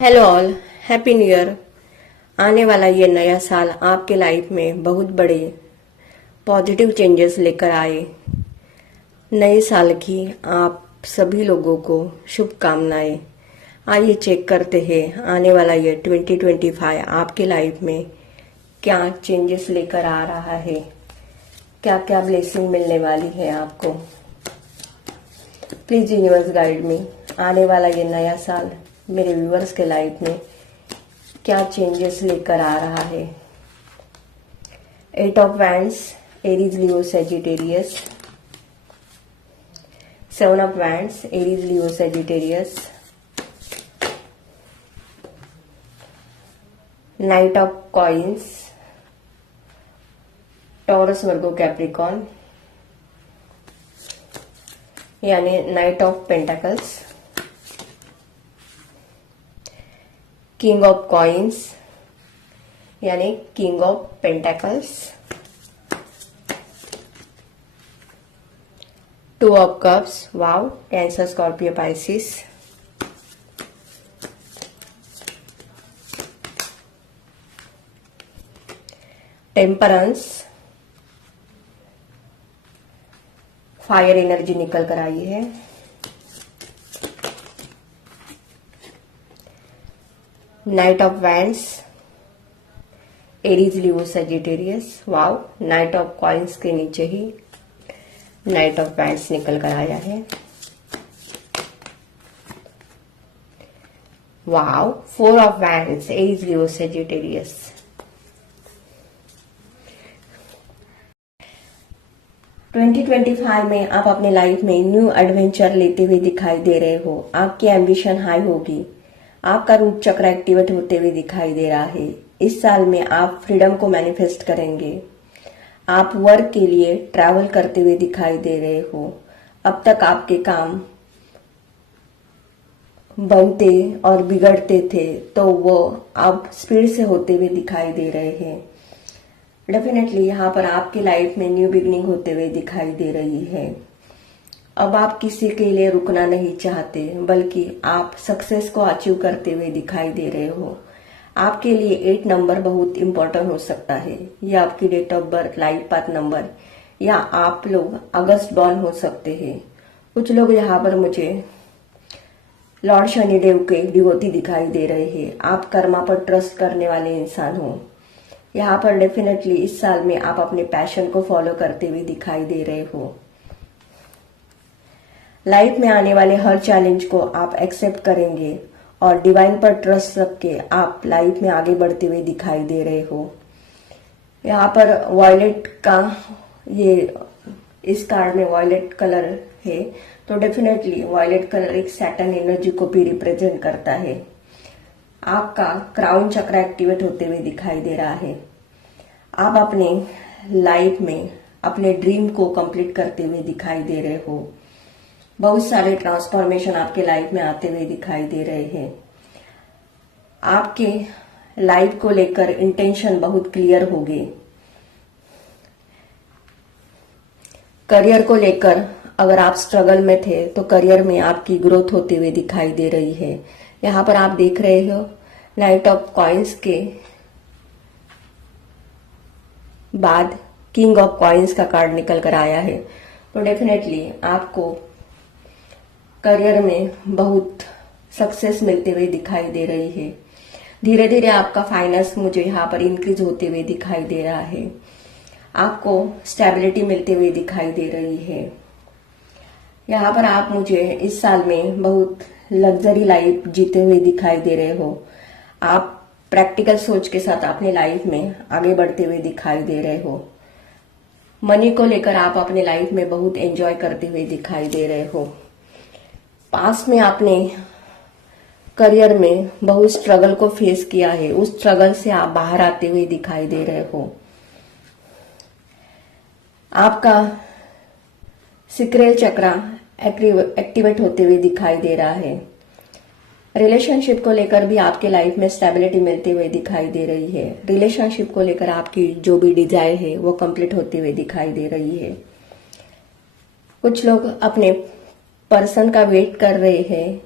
Hello all, happy new year. आने वाला ये नया साल आपके लाइफ में बहुत बड़े पॉजिटिव चेंजेस लेकर आए। नए साल की आप सभी लोगों को शुभकामनाएं। आइए चेक करते हैं आने वाला ये 2025 आपके लाइफ में क्या चेंजेस लेकर आ रहा है, क्या क्या ब्लेसिंग मिलने वाली है आपको। प्लीज यूनिवर्स गाइड में आने वाला ये नया साल मेरे व्यूअर्स के लाइफ में क्या चेंजेस लेकर आ रहा है। 8 of wands, Aries Leo Sagittarius. 7 of wands, Aries Leo Sagittarius. Knight of coins, Taurus Virgo Capricorn, यानी knight of pentacles. King of coins, यानी king of pentacles. 2 of cups, wow, Cancer Scorpio Pisces. Temperance, fire energy निकल कर आई है। Knight of wands, Aries Leo Sagittarius. Wow, knight of coins के नीचे ही night of wands निकल कर आया है। वाव, 4 of wands, Aries Leo Sagittarius. Twenty 25 में आप अपने लाइफ में न्यू एडवेंचर लेते हुए दिखाई दे रहे हो। आपकी एम्बिशन हाई होगी, आपका रूट चक्र एक्टिवेट होते हुए दिखाई दे रहा है। इस साल में आप फ्रीडम को मैनिफेस्ट करेंगे। आप वर्क के लिए ट्रैवल करते हुए दिखाई दे रहे हो। अब तक आपके काम बनते और बिगड़ते थे, तो वो अब स्पीड से होते हुए दिखाई दे रहे हैं। डेफिनेटली यहाँ पर आपकी लाइफ में न्यू बिगनिंग होते हुए दिखाई दे रही है। अब आप किसी के लिए रुकना नहीं चाहते, बल्कि आप सक्सेस को अचीव करते हुए दिखाई दे रहे हो। आपके लिए 8 नंबर बहुत इंपॉर्टेंट हो सकता है। या आपकी date of birth, life path number, या आप लोग अगस्त बॉर्न हो सकते हैं। कुछ लोग यहाँ पर मुझे लॉर्ड शनिदेव के डिवोटी दिखाई दे रहे हैं। आप कर्मा पर ट्रस्ट करने वाले इंसान हो। यहाँ पर डेफिनेटली इस साल में आप अपने पैशन को फॉलो करते हुए दिखाई दे रहे हो। लाइफ में आने वाले हर चैलेंज को आप एक्सेप्ट करेंगे और डिवाइन पर ट्रस्ट रख के आप लाइफ में आगे बढ़ते हुए दिखाई दे रहे हो। यहाँ पर वॉयलेट का ये इस कार्ड में वॉयलेट कलर है, तो डेफिनेटली वॉयलेट कलर एक सैटर्न एनर्जी को भी रिप्रेजेंट करता है। आपका क्राउन चक्र एक्टिवेट होते हुए दिखाई दे रहा है। आप अपने लाइफ में अपने ड्रीम को कंप्लीट करते हुए दिखाई दे रहे हो। बहुत सारे ट्रांसफॉर्मेशन आपके लाइफ में आते हुए दिखाई दे रहे हैं। आपके लाइफ को लेकर इंटेंशन बहुत क्लियर होगी। करियर को लेकर अगर आप स्ट्रगल में थे, तो करियर में आपकी ग्रोथ होते हुए दिखाई दे रही है। यहाँ पर आप देख रहे हो नाइट ऑफ कॉइन्स के बाद किंग ऑफ कॉइन्स का कार्ड निकल कर आया है, तो डेफिनेटली आपको करियर में बहुत सक्सेस मिलते हुए दिखाई दे रही है। धीरे धीरे आपका फाइनेंस मुझे यहाँ पर इंक्रीज होते हुए दिखाई दे रहा है। आपको स्टेबिलिटी मिलते हुए दिखाई दे रही है। यहाँ पर आप मुझे इस साल में बहुत लग्जरी लाइफ जीते हुए दिखाई दे रहे हो। आप प्रैक्टिकल सोच के साथ अपने लाइफ में आगे बढ़ते हुए दिखाई दे रहे हो। मनी को लेकर आप अपने लाइफ में बहुत एंजॉय करते हुए दिखाई दे रहे हो। पास्ट में आपने करियर में बहुत स्ट्रगल को फेस किया है, उस स्ट्रगल से आप बाहर आते हुए दिखाई दे रहे हो। आपका सिक्रेल चक्र एक्टिवेट होते हुए दिखाई दे रहा है। रिलेशनशिप को लेकर भी आपके लाइफ में स्टेबिलिटी मिलते हुए दिखाई दे रही है। रिलेशनशिप को लेकर आपकी जो भी डिजायर है वो कंप्लीट होते हुए दिखाई दे रही है। कुछ लोग अपने पर्सन का वेट कर रहे हैं,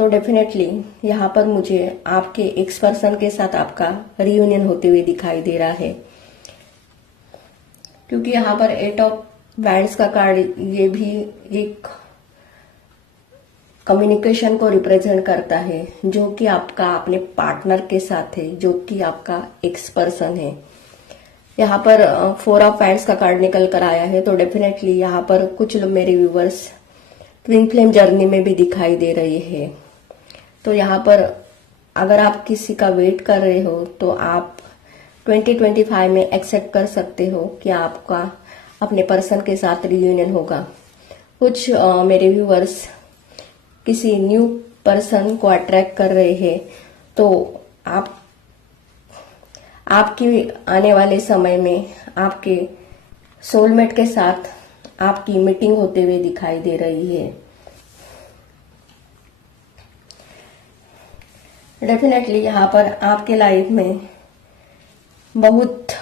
तो डेफिनेटली यहाँ पर मुझे आपके एक्स पर्सन के साथ आपका रियूनियन होते हुए दिखाई दे रहा है, क्योंकि यहाँ पर 8 ऑफ वैंड्स का कार्ड ये भी एक कम्युनिकेशन को रिप्रेजेंट करता है, जो कि आपका अपने पार्टनर के साथ है, जो कि आपका एक्स पर्सन है। यहाँ पर 4 ऑफ वैंड्स का कार्ड निकल कर आया है, तो डेफिनेटली यहाँ पर कुछ लोग मेरे व्यूवर्स ट्विन फ्लेम जर्नी में भी दिखाई दे रही है। तो यहाँ पर अगर आप किसी का वेट कर रहे हो तो आप 2025 में एक्सेप्ट कर सकते हो कि आपका अपने पर्सन के साथ रियूनियन होगा। कुछ मेरे व्यूवर्स किसी न्यू पर्सन को अट्रैक्ट कर रहे हैं, तो आपकी आने वाले समय में आपके सोलमेट के साथ आपकी मीटिंग होते हुए दिखाई दे रही है। डेफिनेटली यहाँ पर आपके लाइफ में बहुत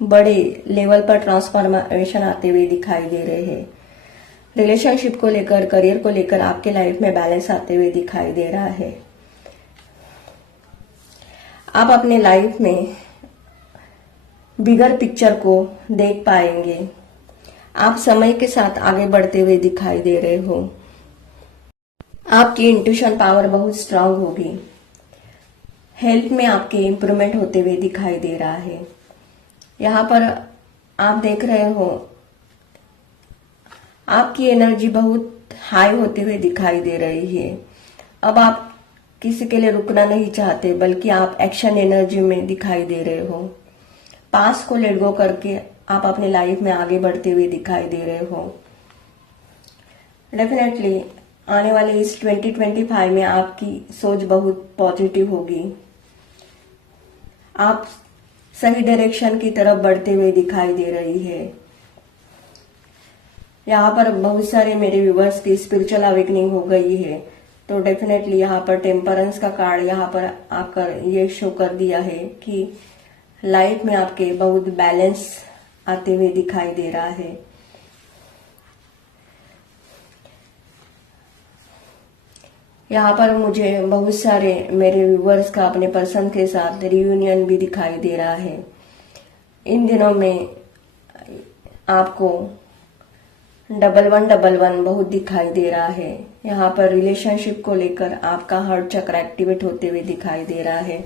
बड़े लेवल पर ट्रांसफॉर्मेशन आते हुए दिखाई दे रहे हैं। रिलेशनशिप को लेकर, करियर को लेकर आपके लाइफ में बैलेंस आते हुए दिखाई दे रहा है। आप अपने लाइफ में बिगर पिक्चर को देख पाएंगे। आप समय के साथ आगे बढ़ते हुए दिखाई दे रहे हो। आपकी इंट्यूशन पावर बहुत स्ट्रांग होगी। हेल्थ में आपके इंप्रूवमेंट होते हुए दिखाई दे रहा है। यहाँ पर आप देख रहे हो आपकी एनर्जी बहुत हाई होते हुए दिखाई दे रही है। अब आप किसी के लिए रुकना नहीं चाहते, बल्कि आप एक्शन एनर्जी में दिखाई दे रहे हो। पास को लेट गो करके आप अपने लाइफ में आगे बढ़ते हुए दिखाई दे रहे हो। डेफिनेटली आने वाले इस 2025 में आपकी सोच बहुत पॉजिटिव होगी। आप सही डायरेक्शन की तरफ बढ़ते हुए दिखाई दे रही है। यहाँ पर बहुत सारे मेरे व्यूवर्स की स्पिरिचुअल अवेकनिंग हो गई है, तो डेफिनेटली यहाँ पर टेम्परेंस का कार्ड यहाँ पर आकर ये शो कर दिया है कि लाइफ में आपके बहुत बैलेंस आते हुए दिखाई दे रहा है। यहाँ पर मुझे बहुत सारे मेरे व्यूवर्स का अपने पर्सन के साथ रियूनियन भी दिखाई दे रहा है। इन दिनों में आपको 1111 बहुत दिखाई दे रहा है। यहाँ पर रिलेशनशिप को लेकर आपका हार्ट चक्र एक्टिवेट होते हुए दिखाई दे रहा है।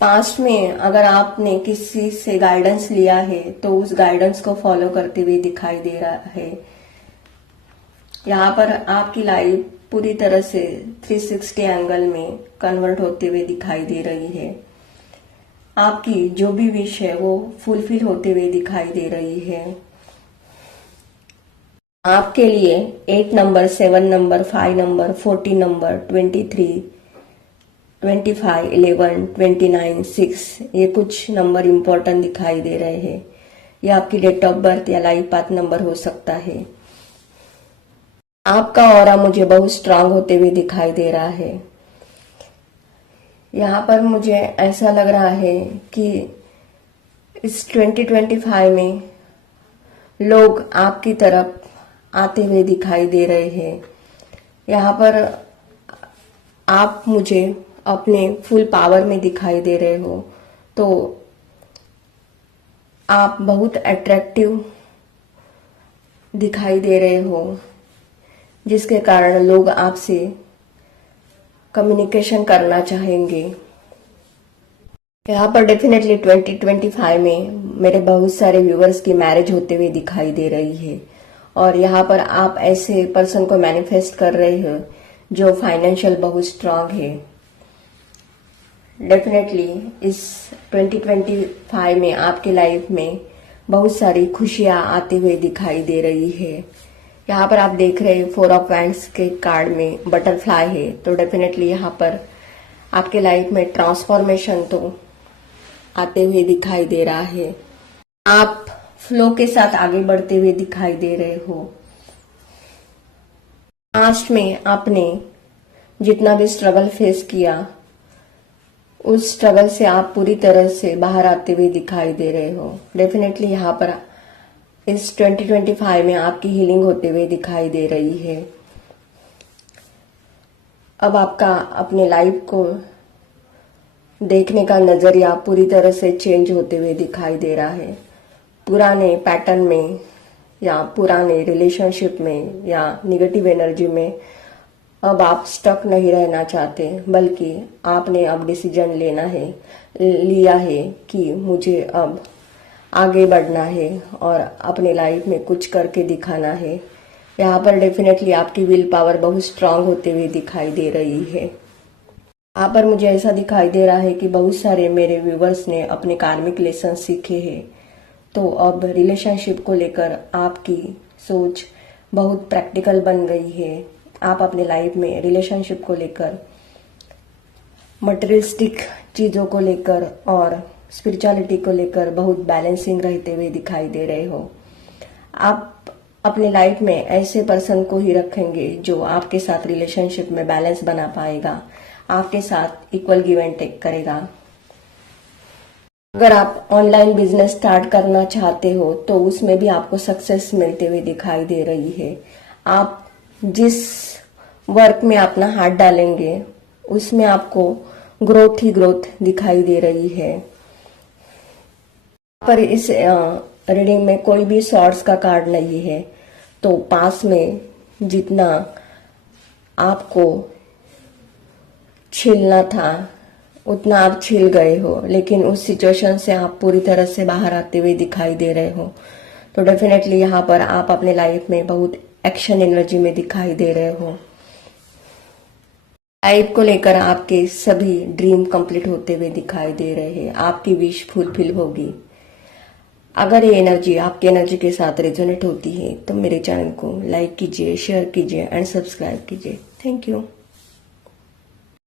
पास्ट में अगर आपने किसी से गाइडेंस लिया है तो उस गाइडेंस को फॉलो करते हुए दिखाई दे रहा है। यहाँ पर आपकी लाइफ पूरी तरह से 360 एंगल में कन्वर्ट होते हुए दिखाई दे रही है। आपकी जो भी विश है वो फुलफिल होते हुए दिखाई दे रही है। आपके लिए 8 नंबर, 7 नंबर, 5 नंबर, 14 नंबर, 23, 25, 11, 29, 6 ये कुछ नंबर इंपॉर्टेंट दिखाई दे रहे हैं। ये आपकी डेट ऑफ बर्थ या लाइफ पाथ नंबर हो सकता है। आपका ऑरा मुझे बहुत स्ट्रांग होते हुए दिखाई दे रहा है। यहाँ पर मुझे ऐसा लग रहा है कि इस 2025 में लोग आपकी तरफ आते हुए दिखाई दे रहे हैं। यहाँ पर आप मुझे अपने फुल पावर में दिखाई दे रहे हो, तो आप बहुत अट्रैक्टिव दिखाई दे रहे हो, जिसके कारण लोग आपसे कम्युनिकेशन करना चाहेंगे। यहाँ पर डेफिनेटली 2025 में मेरे बहुत सारे व्यूवर्स की मैरिज होते हुए दिखाई दे रही है, और यहाँ पर आप ऐसे पर्सन को मैनिफेस्ट कर रहे हो जो फाइनेंशियल बहुत स्ट्रांग है। डेफिनेटली इस 2025 में आपकी लाइफ में बहुत सारी खुशियां आते हुए दिखाई दे रही है। यहाँ पर आप देख रहे हैं 4 ऑफ वैंड्स के कार्ड में बटरफ्लाई है, तो डेफिनेटली यहाँ पर आपके लाइफ में ट्रांसफॉर्मेशन तो आते हुए दिखाई दे रहा है। आप फ्लो के साथ आगे बढ़ते हुए दिखाई दे रहे हो। पास्ट में आपने जितना भी स्ट्रगल फेस किया, उस स्ट्रगल से आप पूरी तरह से बाहर आते हुए दिखाई दे रहे हो। डेफिनेटली यहाँ पर इस 2025 में आपकी हीलिंग होते हुए दिखाई दे रही है। अब आपका अपने लाइफ को देखने का नजरिया पूरी तरह से चेंज होते हुए दिखाई दे रहा है। पुराने पैटर्न में या पुराने रिलेशनशिप में या निगेटिव एनर्जी में अब आप स्टक नहीं रहना चाहते, बल्कि आपने अब डिसीजन लिया है कि मुझे अब आगे बढ़ना है और अपने लाइफ में कुछ करके दिखाना है। यहाँ पर डेफिनेटली आपकी विल पावर बहुत स्ट्रांग होते हुए दिखाई दे रही है। यहाँ पर मुझे ऐसा दिखाई दे रहा है कि बहुत सारे मेरे व्यूवर्स ने अपने कार्मिक लेसन सीखे हैं, तो अब रिलेशनशिप को लेकर आपकी सोच बहुत प्रैक्टिकल बन गई है। आप अपने लाइफ में रिलेशनशिप को लेकर, मटेरियलिस्टिक चीजों को लेकर और स्पिरिचुअलिटी को लेकर बहुत बैलेंसिंग रहते हुए दिखाई दे रहे हो। आप अपने लाइफ में ऐसे पर्सन को ही रखेंगे जो आपके साथ रिलेशनशिप में बैलेंस बना पाएगा, आपके साथ इक्वल गिव एंड टेक करेगा। अगर आप ऑनलाइन बिजनेस स्टार्ट करना चाहते हो तो उसमें भी आपको सक्सेस मिलते हुए दिखाई दे रही है। आप जिस वर्क में अपना हाथ डालेंगे उसमें आपको ग्रोथ ही ग्रोथ दिखाई दे रही है। पर इस रीडिंग में कोई भी सॉर्ट्स का कार्ड नहीं है, तो पास में जितना आपको छिलना था उतना आप छिल गए हो, लेकिन उस सिचुएशन से आप पूरी तरह से बाहर आते हुए दिखाई दे रहे हो। तो डेफिनेटली यहाँ पर आप अपने लाइफ में बहुत एक्शन एनर्जी में दिखाई दे रहे हो। लाइफ को लेकर आपके सभी ड्रीम कंप्लीट होते हुए दिखाई दे रहे हैं। आपकी विश फुलफिल होगी। अगर ये एनर्जी आपकी एनर्जी के साथ रेजोनेट होती है तो मेरे चैनल को लाइक कीजिए, शेयर कीजिए एंड सब्सक्राइब कीजिए। Thank you.